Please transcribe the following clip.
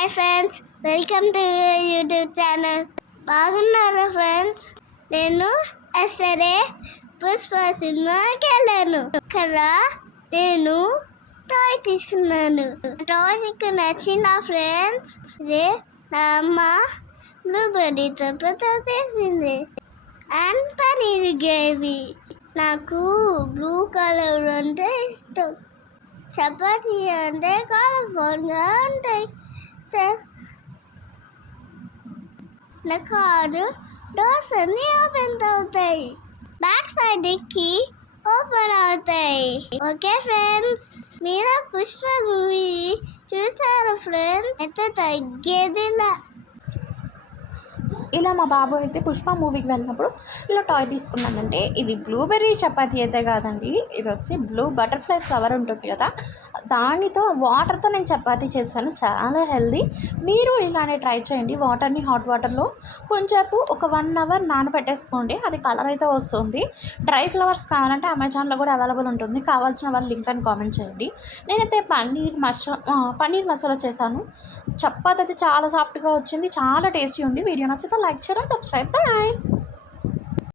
Hi friends, welcome to YouTube channel. బాగున్నారా friends? నేను yesterday Pushpa సినిమాకి వెళ్ళాను. అక్కడ నేను టాయ్ తీసుకున్నాను. టాయ్ నీకు నచ్చిన ఫ్రెండ్స్? నా అమ్మ బ్లూబెర్రీ చపాతీ చేసింది అండ్ పనీర్ గ్రేవీ. నాకు బ్లూ కలర్ అంటే ఇష్టం. చపాతీ అంటే కలర్ఫుల్గా ఉంటాయి. నా కారు డోర్స్ అన్ని ఓపెన్ అవుతాయి, బ్యాక్ సైడ్ ఎక్కి ఓపెన్ అవుతాయి. ఓకే ఫ్రెండ్స్, మీరు పుష్ప మూవీ చూసారా ఫ్రెండ్స్? అయితే తగ్గేదిలా. ఇలా మా బాబు అయితే పుష్ప మూవీకి వెళ్ళినప్పుడు ఇలా టాయ్ తీసుకున్నానంటే, ఇది బ్లూబెర్రీ చపాతీ అయితే కాదండి, ఇది వచ్చి బ్లూ బటర్ఫ్లై ఫ్లవర్ ఉంటుంది కదా, దానితో వాటర్తో నేను చపాతీ చేశాను. చాలా హెల్దీ. మీరు ఇలానే ట్రై చేయండి. వాటర్ని హాట్ వాటర్లో కొంచెంసేపు ఒక 1 అవర్ నానబెట్టేసుకోండి. అది కలర్ అయితే వస్తుంది. డ్రై ఫ్లవర్స్ కావాలంటే అమెజాన్లో కూడా అవైలబుల్ ఉంటుంది. కావాల్సిన వాళ్ళు లింక్ అని కామెంట్ చేయండి. నేనైతే పన్నీర్ మసాలా చేశాను. చపాతీ అయితే చాలా సాఫ్ట్గా వచ్చింది, చాలా టేస్టీ ఉంది. వీడియో నచ్చితే లైక్ చేయడం, సబ్స్క్రైబ్. బాయ్.